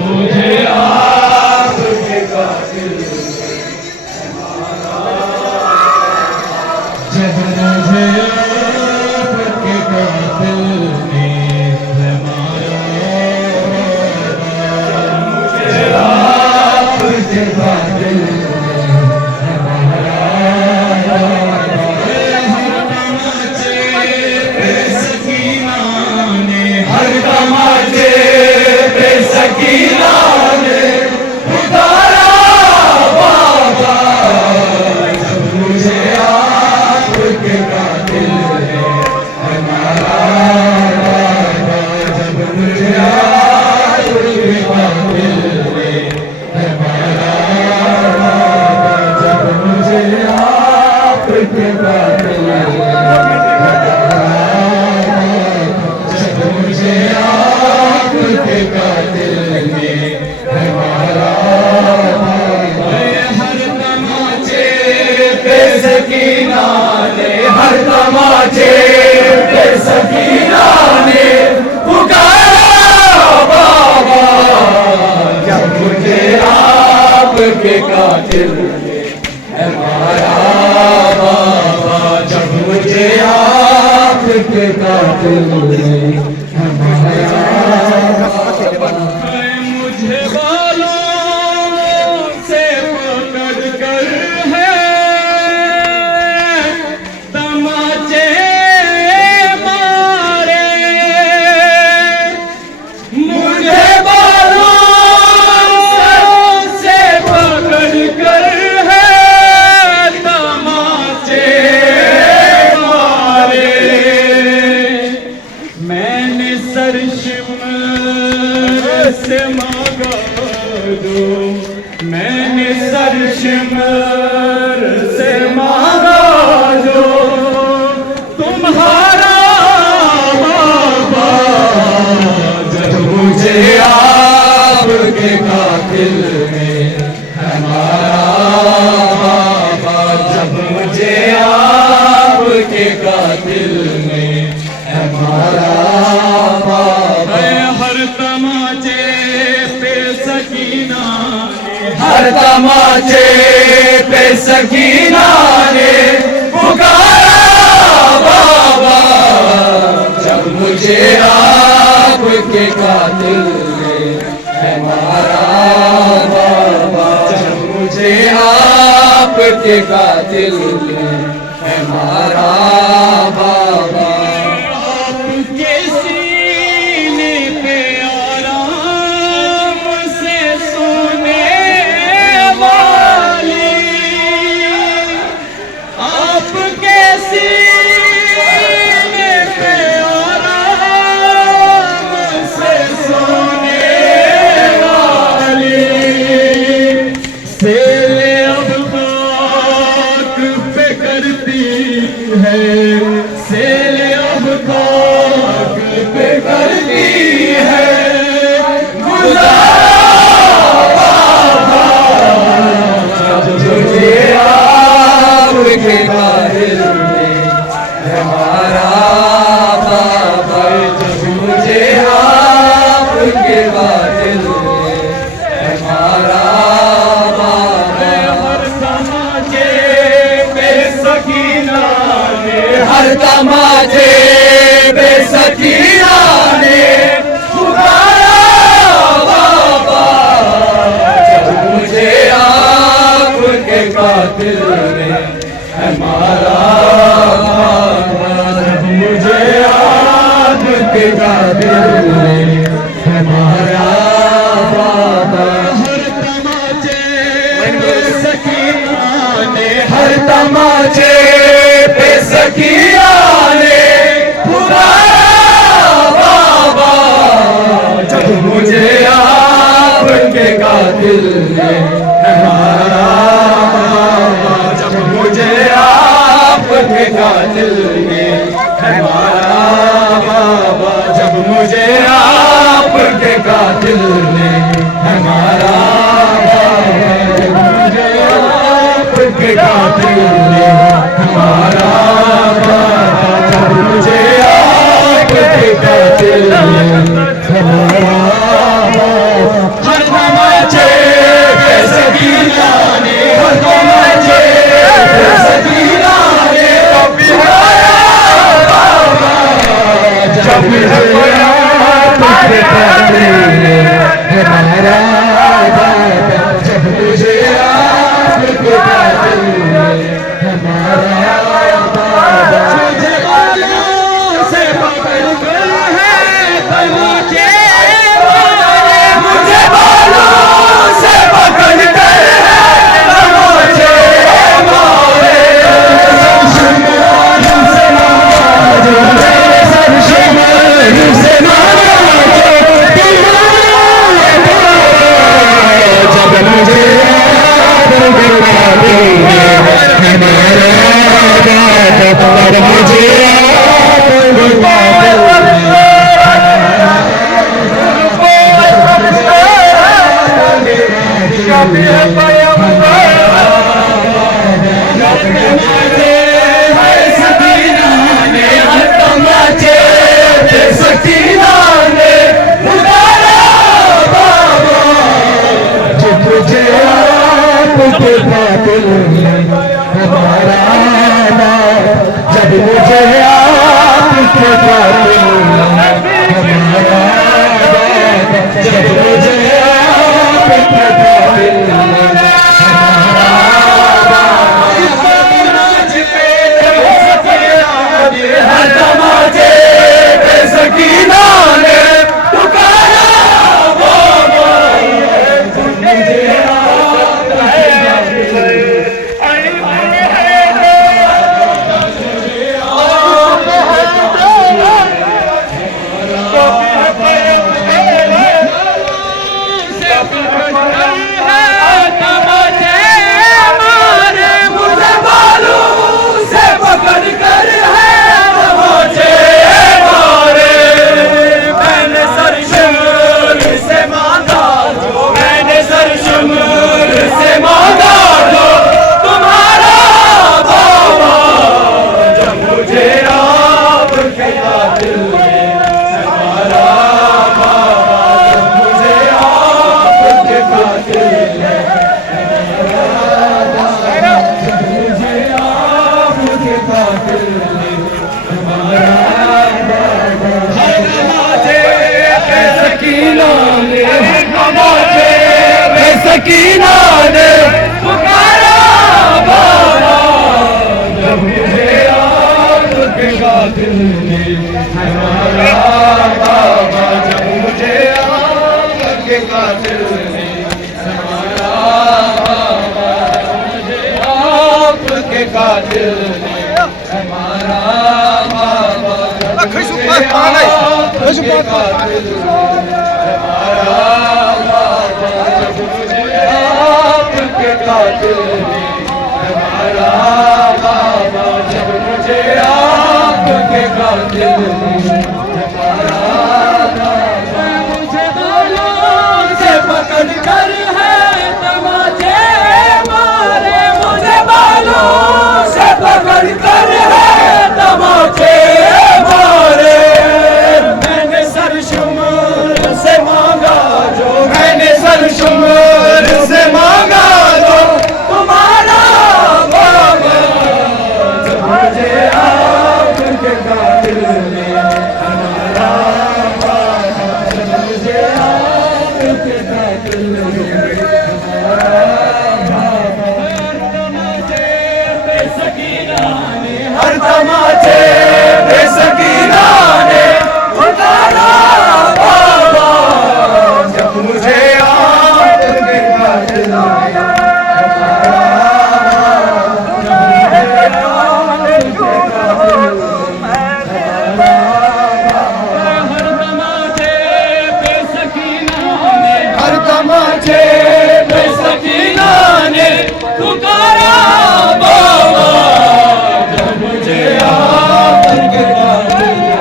मुझे आपके कातिल जब मुझे आपके कातिल ने मारा, मुझे आपके कातिल ने मारा, हर तमाचे पे सकीना ने उतारा बाबा, जब मुझे आपके कातिल ने मारा बाबा, जब मुझे आपके कातिल ने मारा बाबा, जब मुझे आपके कातिल ने आपके कातिल ने मारा, हर तमाचे पे सकीना ने, हर तमाचे पे सकीना ने पुकारा बाबा, जब मुझे आपके कातिल ने मारा बाबा, जब मुझे आपके कातिल ने मारा, मुझे बालों से पकड़ कर है तमाचे मारे, मुझे बालों से पकड़ कर है तमाचे मारे, मैंने सरशिमर से मांगा दो, मैंने सरशिमर से मांगा दो तुम्हारा बाबा, जब मुझे आपके कातिल ने मारा बाबा, जब मुझे आपके कातिल ने मारा बाबा, हर तमाचे पे सकीना ने, हर तमाचे पे सकीना ने पुकारा बाबा, जब मुझे आपके कातिल ने मारा बाबा, जब मुझे आपके कातिल ने मारा बाबा, आपके सीने पे आराम से सोने वाली, आपके सीने पे आराम से सोने वाली, सेले अब खाक पे करती है, सेले अब खाक पे करती है गुजारा बाबा, जब मुझे आपके कातिल ने मारा बाबा, जब मुझे आपके कातिल ने मारा बाबा, हर तमाचे पे सकीना ने, हर तमाचे पे सकीना ने पुकारा बाबा, जब मुझे आपके कातिल ने मारा बाबा, जब मुझे आपके कातिल ने मारा बाबा, हर तमाचे पे सकीना ने, हर तमाचे पे सकीना ने पुकारा बाबा, जब मुझे आपके कातिल ने मारा बाबा, जब मुझे आपके कातिल ने मारा बाबा, जब मुझे आपके कातिल ने मारा बाबा, जब मुझे आपके कातिल ने मारा बाबा, जब मुझे आपके कातिल ने मारा बाबा, नबी है पैगंबर तमाचे है सकीना ने हर तमाचे सकीना ने पुकारा बाबा जो तुझे आपके कातिल ने हमारा जब मुझे आपके कातिल ने हमारा जब मुझे आपके कातिल ने हर तमाचे सकीना ने पुकारा बाबा मुझे सकीना ने पुकारा बाबा जब मुझे आपके कातिल ने हमारा बाबा जब मुझे आपके कातिल ने हमारा बाबा मुझे आपके कातिल ने हमारा बाबा जब मुझे आपके कातिल ने हमारा आपके कातिल ने हमारा बाबा जब मुझे आपके कातिल ने हमारा बाबा मुझे बालों से पकड़ कर है तमाचे मारे मुझे बालों से पकड़ कर है तमाचे मारे मैंने सर शुमार से मांगा जो मैंने सर शुमार से मांगा जो तुम्हारा बाबा जब मुझे आपके कातिल ने हमारा बाबा जब मुझे आपके कातिल ने हमारा बाबा बेसकीना ने हर तमाचे बेसकीना ने पुकारा बाबा जब मुझे आपके कातिल ने हर तमाचे बेसकीना ने पुकारा बाबा जब मुझे आपके कातिल ने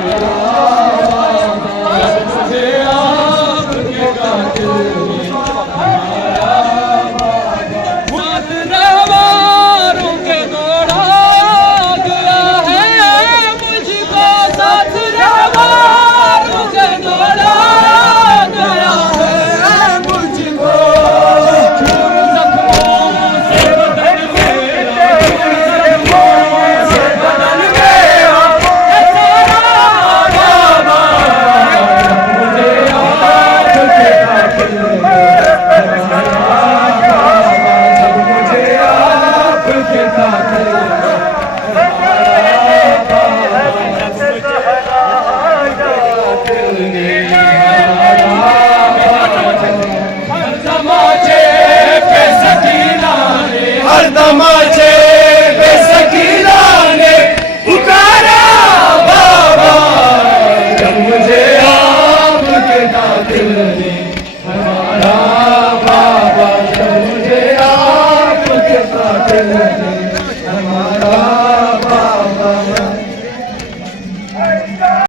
हमारा बाबा जब मुझे आपके कातिल ने हमारा बाबा साथ रहवारों के दौड़ा गया है मुझको साथ रहवारों के दौड़ा गया है मुझको जख्मों से बदल गया जख्मों से बदल गया है सारा बाबा मुझे आपके कातिल ने हमारा बाबा जब मुझे आपके कातिल ने हमारा बाबा जब मुझे आपके कातिल